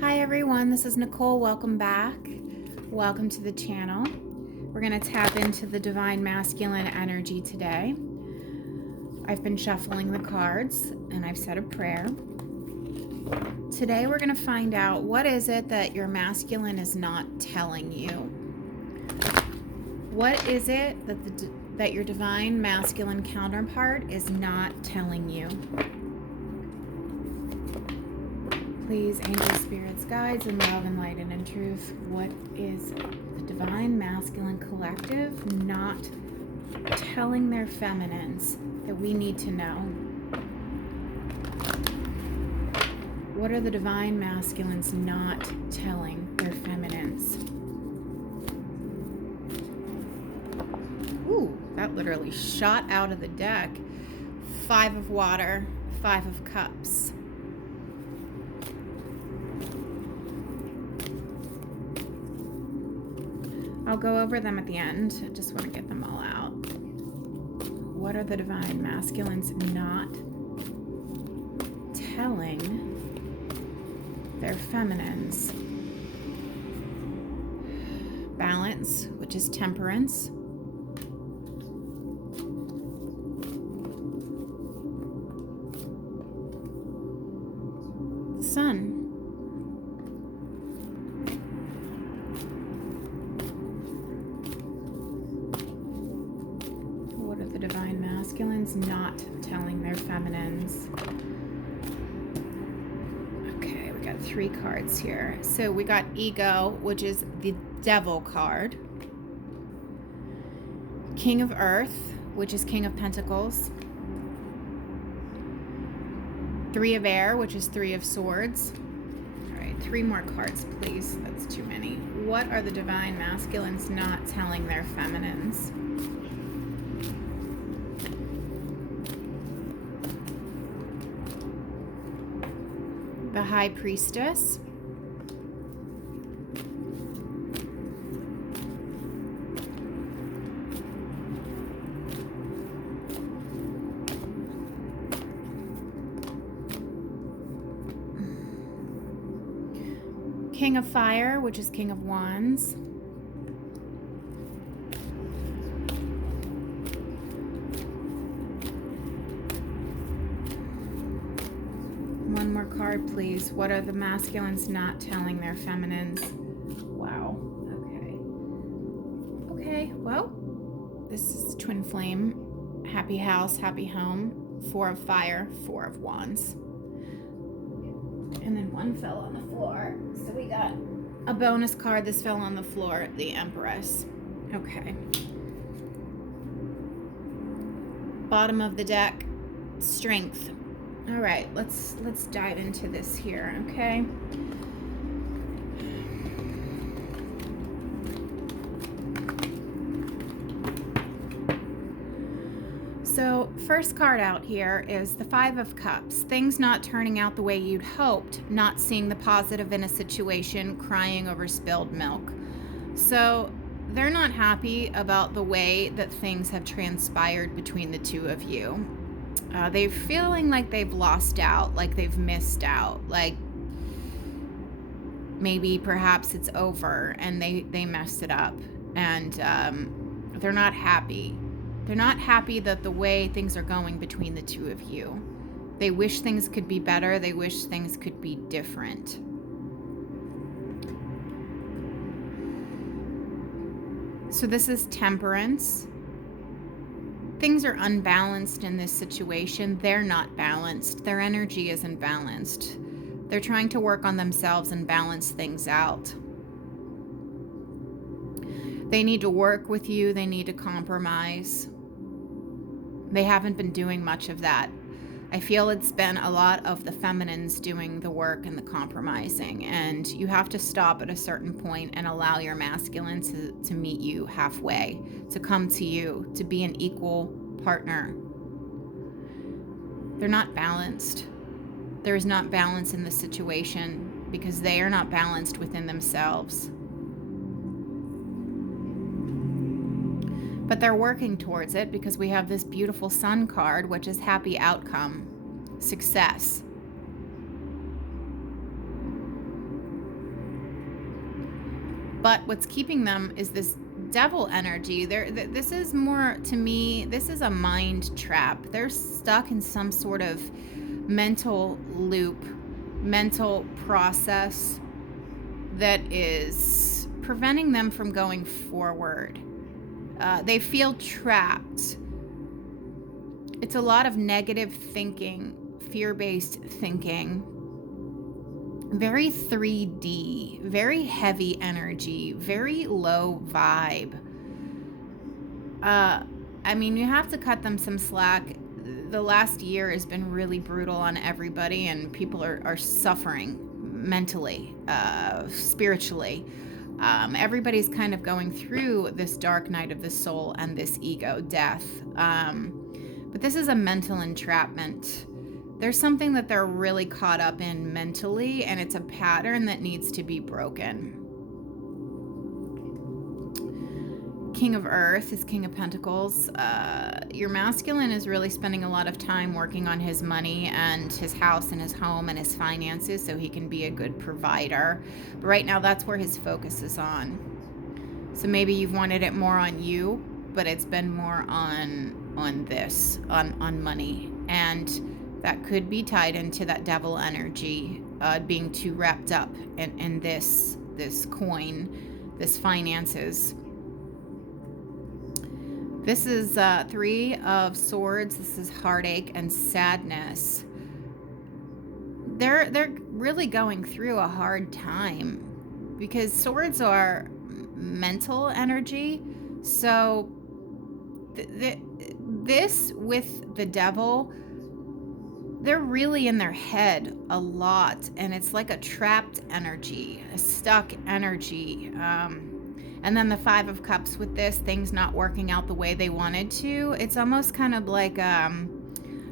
Hi everyone, this is Nicole. Welcome back. Welcome to the channel. We're going to tap into the Divine Masculine energy today. I've been shuffling the cards and I've said a prayer. Today we're going to find out what is it that your masculine is not telling you. What is it that your Divine Masculine counterpart is not telling you? Please, angels, spirits, guides, in love and light and in truth, what is the Divine Masculine collective not telling their feminines that we need to know? What are the Divine Masculines not telling their feminines? Ooh, that literally shot out of the deck. 5 of water, 5 of cups. I'll go over them at the end. I just want to get them all out. What are the Divine Masculines not telling their feminines? Balance, which is temperance. Sun. Divine Masculines not telling their feminines. Okay, we got 3 cards here. So we got Ego, which is the Devil card. King of Earth, which is King of Pentacles. 3 of Air, which is 3 of Swords. All right, 3 more cards, please. That's too many. What are the Divine Masculines not telling their feminines? The High Priestess. King of Fire, which is King of Wands. One more card, please. What are the masculines not telling their feminines? Wow. Okay, well, this is Twin Flame. Happy house, happy home. 4 of Fire, 4 of Wands. And then 1 fell on the floor. So we got a bonus card. This fell on the floor, the Empress. Okay. Bottom of the deck, Strength. All right, let's dive into this here, okay? So first card out here is the 5 of Cups. Things not turning out the way you'd hoped, not seeing the positive in a situation, crying over spilled milk. So they're not happy about the way that things have transpired between the two of you. They're feeling like they've lost out, like they've missed out, like maybe perhaps it's over and they messed it up, and they're not happy. They're not happy that the way things are going between the two of you. They wish things could be better. They wish things could be different. So this is Temperance. Things are unbalanced in this situation. They're not balanced. Their energy isn't balanced. They're trying to work on themselves and balance things out. They need to work with you. They need to compromise. They haven't been doing much of that. I feel it's been a lot of the feminines doing the work and the compromising, and you have to stop at a certain point and allow your masculine to meet you halfway, to come to you, to be an equal partner. They're not balanced. There is not balance in the situation because they are not balanced within themselves. But they're working towards it because we have this beautiful Sun card, which is happy outcome, success. But what's keeping them is this devil energy. This is more, to me, this is a mind trap. They're stuck in some sort of mental loop, mental process that is preventing them from going forward. They feel trapped. It's a lot of negative thinking, fear-based thinking, very 3D, very heavy energy, very low vibe. I mean, you have to cut them some slack. The last year has been really brutal on everybody, and people are suffering mentally, spiritually. Everybody's kind of going through this dark night of the soul and this ego death. But this is a mental entrapment. There's something that they're really caught up in mentally, and it's a pattern that needs to be broken. King of Earth is King of Pentacles. Your masculine is really spending a lot of time working on his money and his house and his home and his finances so he can be a good provider. But right now, that's where his focus is on. So maybe you've wanted it more on you, but it's been more on this, on money. And that could be tied into that devil energy, being too wrapped up in this coin, this finances. This is 3 of Swords. This is heartache and sadness. They're really going through a hard time because swords are mental energy. So this with the devil, they're really in their head a lot, and it's like a trapped energy, a stuck energy. And then the 5 of Cups with this, things not working out the way they wanted to. It's almost kind of like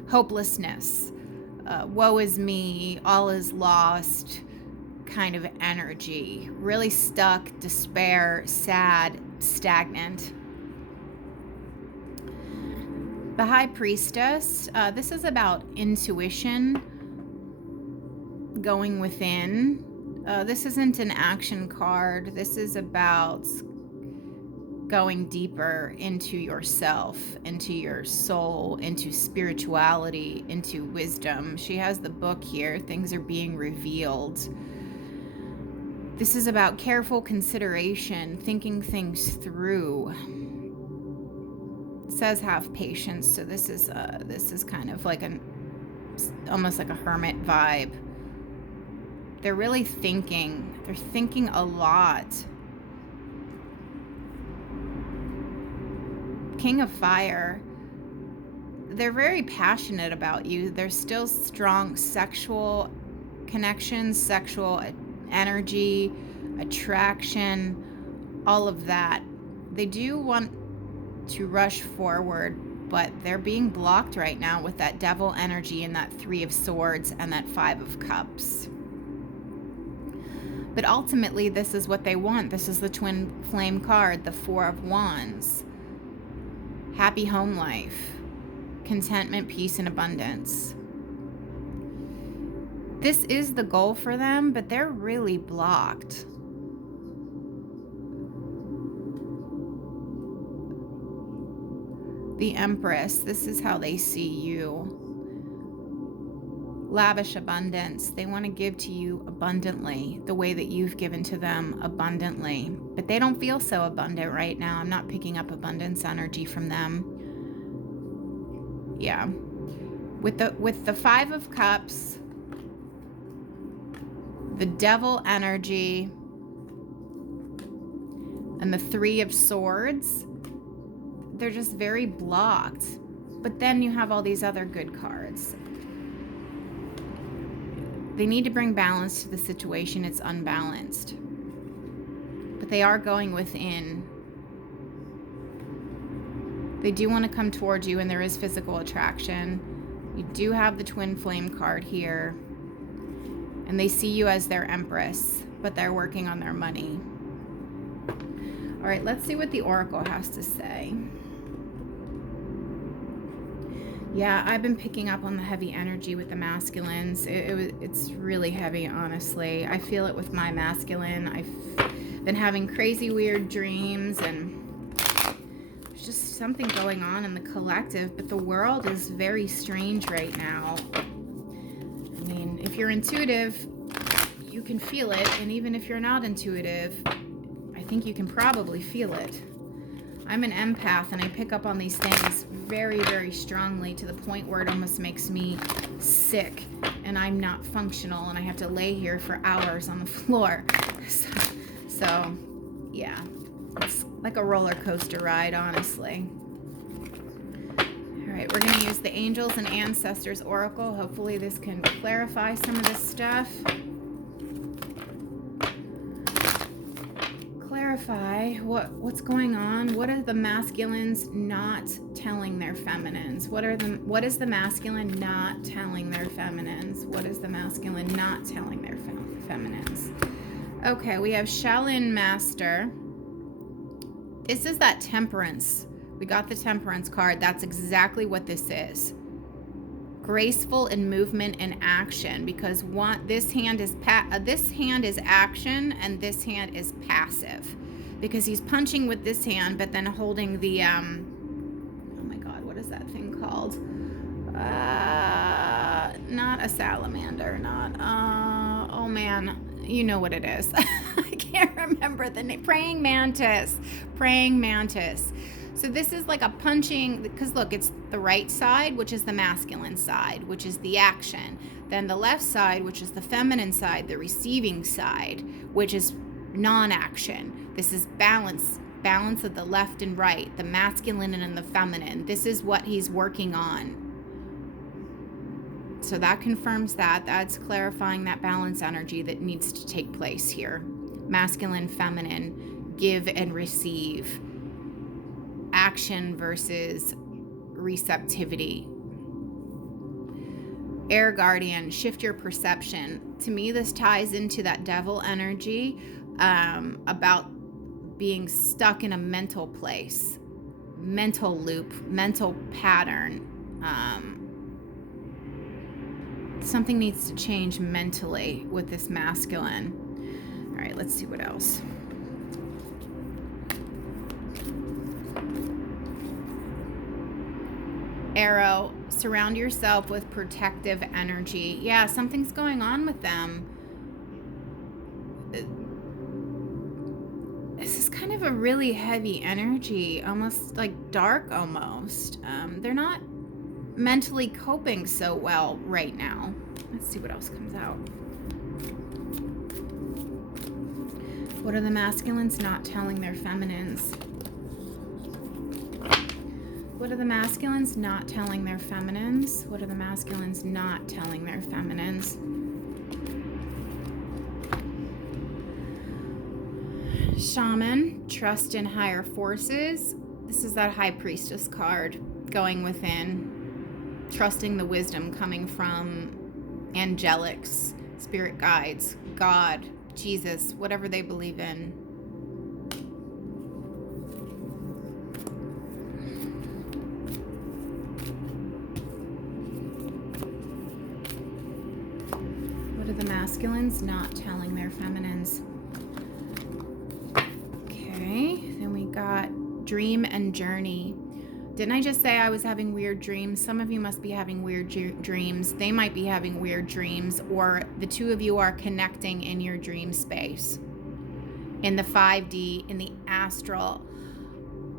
hopelessness. Woe is me, all is lost kind of energy. Really stuck, despair, sad, stagnant. The High Priestess, this is about intuition, going within. This isn't an action card. This is about going deeper into yourself, into your soul, into spirituality, into wisdom. She has the book here. Things are being revealed. This is about careful consideration, thinking things through. It says have patience, so this is kind of like almost like a hermit vibe. They're really thinking. They're thinking a lot. King of Fire. They're very passionate about you. There's still strong sexual connections, sexual energy, attraction, all of that. They do want to rush forward, but they're being blocked right now with that devil energy and that 3 of Swords and that 5 of Cups. But ultimately, this is what they want. This is the twin flame card, the 4 of Wands. Happy home life, contentment, peace, and abundance. This is the goal for them, but they're really blocked. The Empress, this is how they see you. Lavish abundance. They want to give to you abundantly, the way that you've given to them abundantly. But they don't feel so abundant right now. I'm not picking up abundance energy from them. Yeah. With the 5 of Cups, the devil energy, and the 3 of Swords, they're just very blocked. But then you have all these other good cards. They need to bring balance to the situation. It's unbalanced. But they are going within. They do want to come towards you, and there is physical attraction. You do have the twin flame card here. And they see you as their Empress, but they're working on their money. All right, let's see what the Oracle has to say. Yeah, I've been picking up on the heavy energy with the masculines. It's really heavy, honestly. I feel it with my masculine. I been having crazy weird dreams, and there's just something going on in the collective, but the world is very strange right now. I mean, if you're intuitive, you can feel it, and even if you're not intuitive, I think you can probably feel it. I'm an empath, and I pick up on these things very, very strongly, to the point where it almost makes me sick, and I'm not functional, and I have to lay here for hours on the floor. So yeah, it's like a roller coaster ride, honestly. All right, we're going to use the Angels and Ancestors Oracle. Hopefully this can clarify some of this stuff. Clarify what's going on. What are the masculines not telling their feminines? What is the masculine not telling their feminines? What is the masculine not telling their feminines? Okay, we have Shaolin Master. This is that Temperance. We got the Temperance card. That's exactly what this is. Graceful in movement and action, because this hand is action and this hand is passive, because he's punching with this hand but then holding the oh my god, what is that thing called? Not a salamander, not oh man, you know what it is. I can't remember the name. Praying mantis. So this is like a punching, because look, it's the right side, which is the masculine side, which is the action. Then the left side, which is the feminine side, the receiving side, which is non-action. This is balance of the left and right, the masculine and the feminine. This is what he's working on. So that confirms that. That's clarifying that balance energy that needs to take place here. Masculine, feminine, give and receive. Action versus receptivity. Air Guardian, shift your perception. To me, this ties into that devil energy about being stuck in a mental place, mental loop, mental pattern. Something needs to change mentally with this masculine. All right, let's see what else. Arrow, surround yourself with protective energy. Yeah, something's going on with them. This is kind of a really heavy energy, almost like dark almost. They're not mentally coping so well right now. Let's see what else comes out. What are the masculines not telling their feminines? What are the masculines not telling their feminines? What are the masculines not telling their feminines? Shaman, trust in higher forces. This is that High Priestess card, going within, trusting the wisdom coming from angelics, spirit guides, God, Jesus, whatever they believe in. What are the masculines not telling their feminines? Okay, then we got dream and journey. Didn't I just say I was having weird dreams? Some of you must be having weird dreams. They might be having weird dreams, or the two of you are connecting in your dream space, in the 5D, in the astral.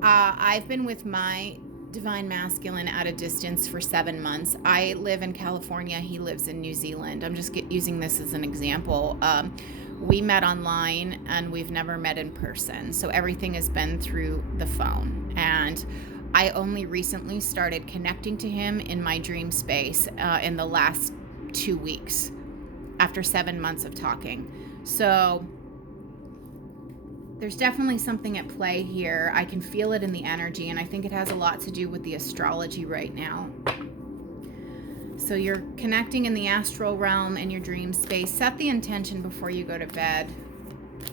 I've been with my divine masculine at a distance for 7 months. I live in California. He lives in New Zealand. I'm just using this as an example. We met online and we've never met in person. So everything has been through the phone. And I only recently started connecting to him in my dream space in the last 2 weeks after 7 months of talking. So there's definitely something at play here. I can feel it in the energy, and I think it has a lot to do with the astrology right now. So you're connecting in the astral realm in your dream space. Set the intention before you go to bed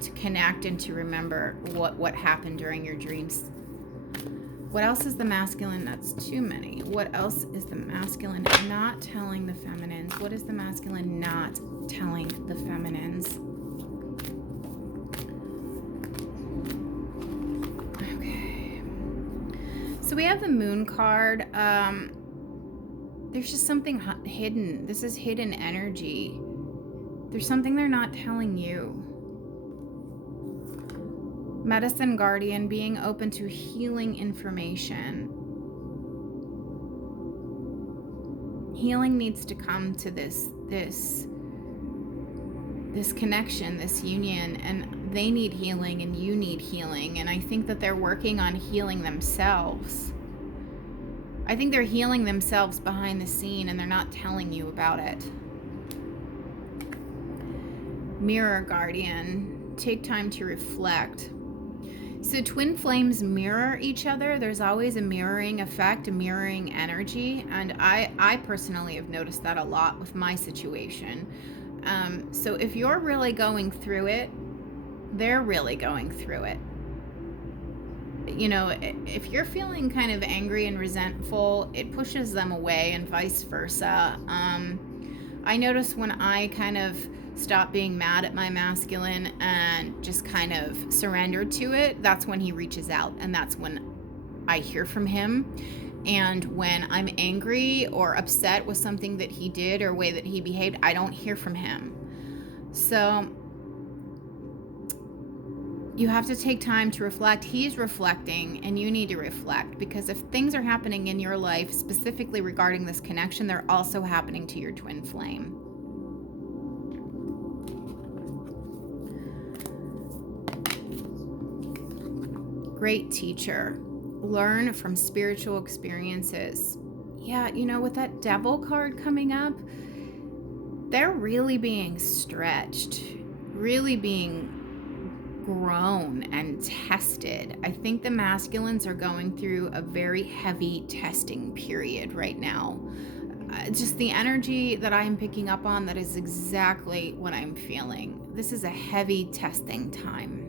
to connect and to remember what happened during your dreams. What else is the masculine? That's too many. What else is the masculine not telling the feminines? What is the masculine not telling the feminines? So we have the Moon card. There's just something hidden. This is hidden energy. There's something they're not telling you. Medicine Guardian, being open to healing information. Healing needs to come to this connection, this union, and they need healing and you need healing. And I think that they're working on healing themselves. I think they're healing themselves behind the scene and they're not telling you about it. Mirror Guardian, take time to reflect. So twin flames mirror each other. There's always a mirroring effect, a mirroring energy. And I personally have noticed that a lot with my situation. So if you're really going through it, they're really going through it. You know, if you're feeling kind of angry and resentful, it pushes them away and vice versa. I notice when I kind of stopped being mad at my masculine and just kind of surrendered to it, that's when he reaches out and that's when I hear from him. And when I'm angry or upset with something that he did or way that he behaved, I don't hear from him. So you have to take time to reflect. He's reflecting and you need to reflect, because if things are happening in your life specifically regarding this connection, they're also happening to your twin flame. Great teacher. Learn from spiritual experiences. Yeah, you know, with that Devil card coming up, they're really being stretched, really being grown and tested. I think the masculines are going through a very heavy testing period right now. Just the energy that I'm picking up on, that is exactly what I'm feeling. This is a heavy testing time.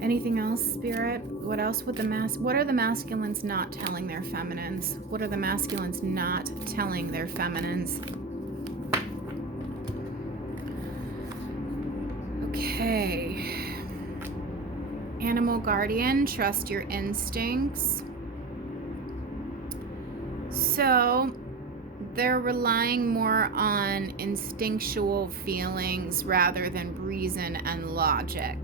Anything else, Spirit? What else would what are the masculines not telling their feminines? What are the masculines not telling their feminines? Okay. Animal Guardian, trust your instincts. So they're relying more on instinctual feelings rather than reason and logic.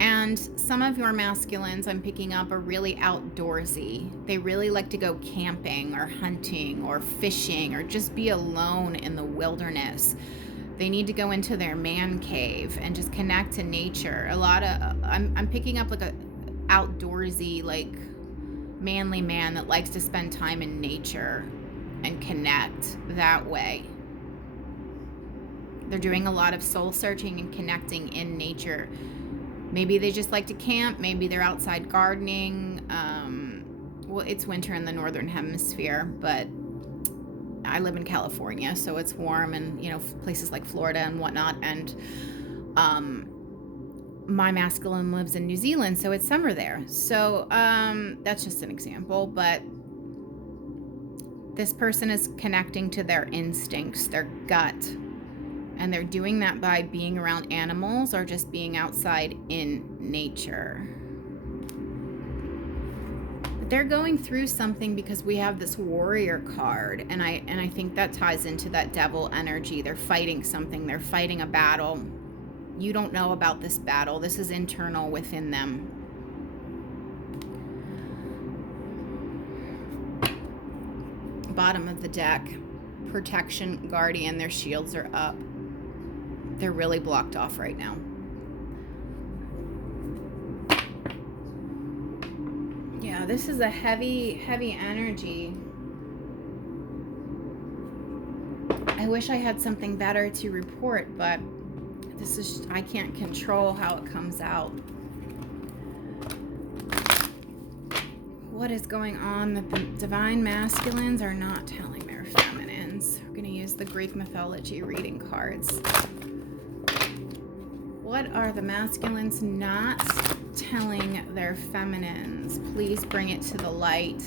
And some of your masculines I'm picking up are really outdoorsy. They really like to go camping or hunting or fishing or just be alone in the wilderness. They need to go into their man cave and just connect to nature. A lot of I'm picking up like a outdoorsy, like manly man that likes to spend time in nature and connect that way. They're doing a lot of soul searching and connecting in nature. Maybe they just like to camp. Maybe they're outside gardening. Well, it's winter in the northern hemisphere, but I live in California, so it's warm, and you know, places like Florida and whatnot. And my masculine lives in New Zealand, so it's summer there. So that's just an example. But this person is connecting to their instincts, their gut. And they're doing that by being around animals or just being outside in nature. But they're going through something because we have this warrior card, and I think that ties into that devil energy. They're fighting something. They're fighting a battle. You don't know about this battle. This is internal within them. Bottom of the deck, Protection Guardian. Their shields are up. They're really blocked off right now. Yeah, this is a heavy, heavy energy. I wish I had something better to report, but this is, I can't control how it comes out. What is going on that the divine masculines are not telling their feminines? We're going to use the Greek mythology reading cards. What are the masculines not telling their feminines? Please bring it to the light.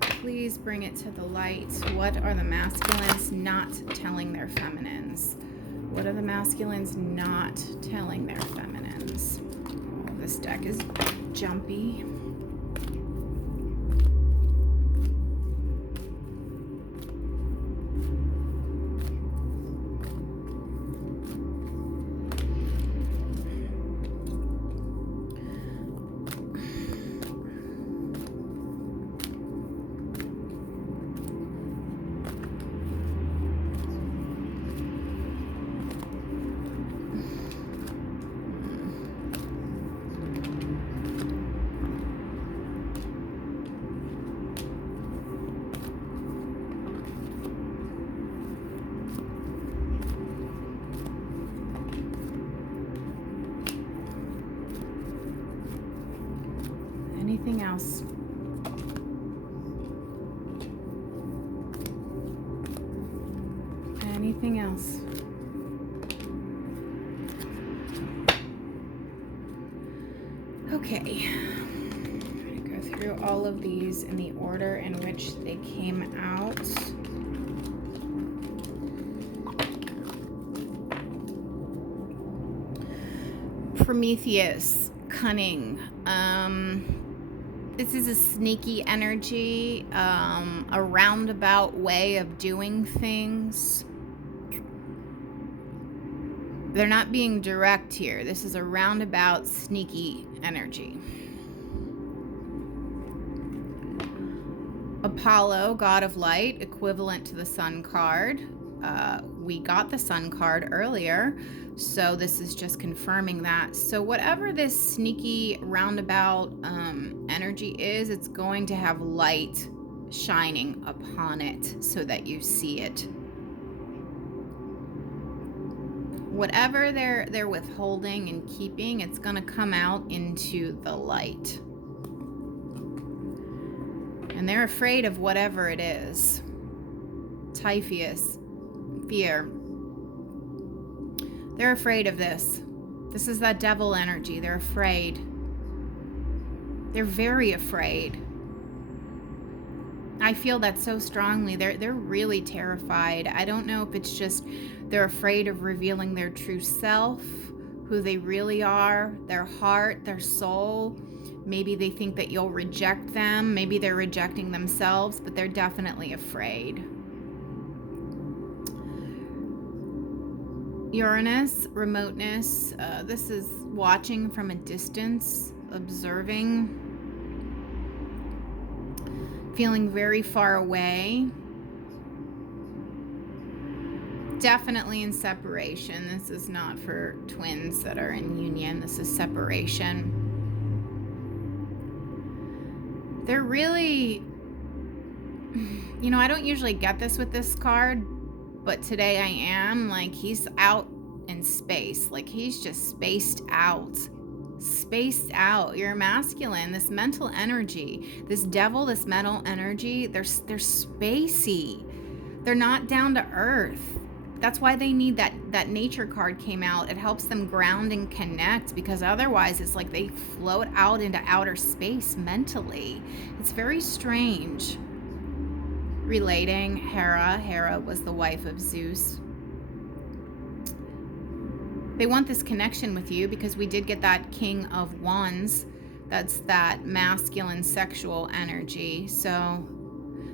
Please bring it to the light. What are the masculines not telling their feminines? What are the masculines not telling their feminines? Oh, this deck is jumpy. Anything else? Anything else? Okay. I'm going to go through all of these in the order in which they came out. Prometheus, cunning. This is a sneaky energy, a roundabout way of doing things. They're not being direct here. This is a roundabout, sneaky energy. Apollo, god of light, equivalent to the sun card. We got the sun card earlier, so this is just confirming that. So whatever this sneaky roundabout energy is, it's going to have light shining upon it so that you see it. Whatever they're withholding and keeping, it's going to come out into the light. And they're afraid of whatever it is. Typhoeus, fear. They're afraid of this. This is that devil energy. They're afraid. They're very afraid. I feel that so strongly. They're really terrified. I don't know if it's just they're afraid of revealing their true self, who they really are, their heart, their soul. Maybe they think that you'll reject them. Maybe they're rejecting themselves, but they're definitely afraid. Uranus, remoteness. This is watching from a distance, observing, feeling very far away. Definitely in separation. This is not for twins that are in union. This is separation. They're really, I don't usually get this with this card, but today I am. Like, he's out in space. Like, he's just spaced out. Spaced out. You're masculine. This mental energy, this devil, this mental energy, they're spacey. They're not down to earth. That's why they need that nature card came out. It helps them ground and connect, because otherwise it's like they float out into outer space mentally. It's very strange. Relating, Hera was the wife of Zeus. They want this connection with you because we did get that King of Wands. That's that masculine sexual energy. So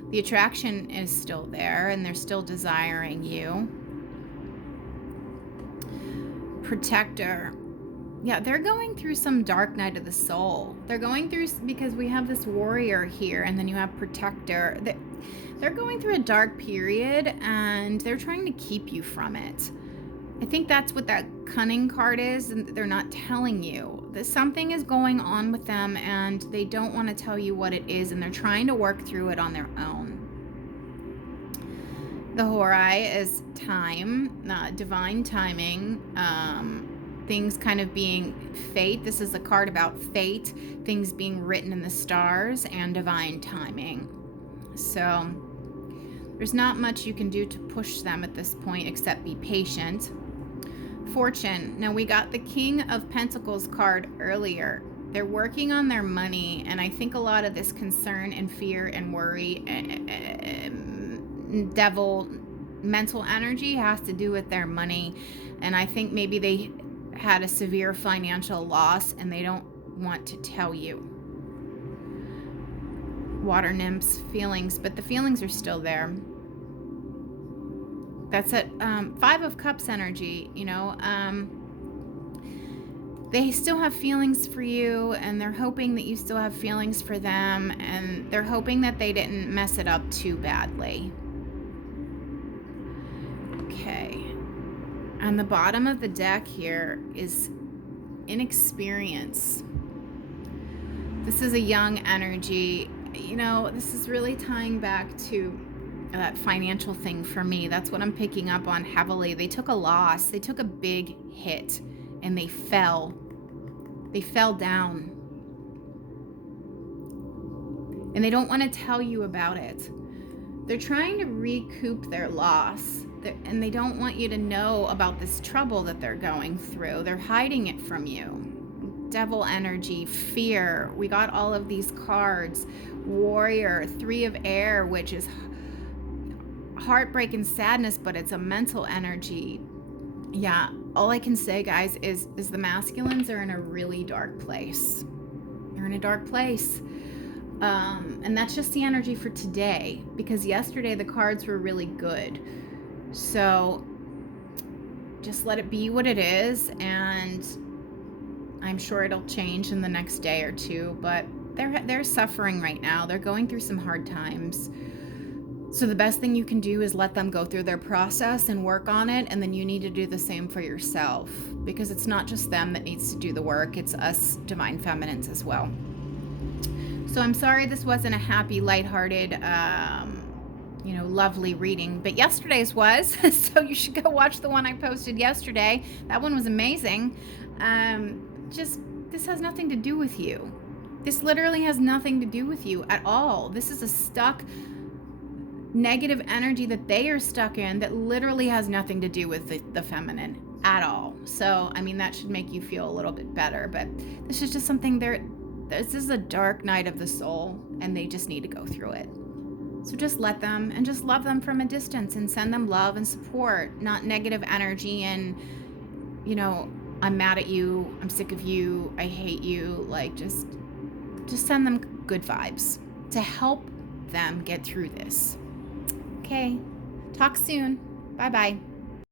the attraction is still there and they're still desiring you. Protector. Yeah, they're going through some dark night of the soul. They're going through, because we have this warrior here and then you have protector. They're going through a dark period and they're trying to keep you from it. I think that's what that cunning card is, and they're not telling you. That something is going on with them and they don't want to tell you what it is, and they're trying to work through it on their own. The Horai is time, divine timing, things kind of being fate. This is a card about fate, things being written in the stars, and divine timing. So there's not much you can do to push them at this point except be patient. Fortune. Now, we got the King of Pentacles card earlier. They're working on their money, and I think a lot of this concern and fear and worry, devil mental energy has to do with their money. And I think maybe they had a severe financial loss and they don't want to tell you. Water nymphs, feelings, but the feelings are still there. That's it. Five of Cups energy, they still have feelings for you, and they're hoping that you still have feelings for them, and they're hoping that they didn't mess it up too badly. Okay. On the bottom of the deck here is inexperience. This is a young energy. This is really tying back to that financial thing for me. That's what I'm picking up on heavily. They took a loss. They took a big hit, and they fell. They fell down. And they don't want to tell you about it. They're trying to recoup their loss. And they don't want you to know about this trouble that they're going through. They're hiding it from you. Devil energy, fear. We got all of these cards. Warrior, Three of Air, which is heartbreak and sadness, but it's a mental energy. Yeah, all I can say, guys, is the masculines are in a really dark place. They're in a dark place. And that's just the energy for today, because yesterday the cards were really good. So just let it be what it is, and I'm sure it'll change in the next day or two, but they're suffering right now. They're going through some hard times. So the best thing you can do is let them go through their process and work on it, and then you need to do the same for yourself, because it's not just them that needs to do the work, it's us divine feminines as well. So I'm sorry this wasn't a happy, lighthearted, lovely reading, but yesterday's was. So you should go watch the one I posted yesterday. That one was amazing. This has nothing to do with you. This literally has nothing to do with you at all. This is a stuck negative energy that they are stuck in that literally has nothing to do with the feminine at all. So, that should make you feel a little bit better, but this is just something this is a dark night of the soul, and they just need to go through it. So just let them, and just love them from a distance, and send them love and support, not negative energy and, I'm mad at you, I'm sick of you, I hate you. Like, just send them good vibes to help them get through this. Okay, talk soon. Bye-bye.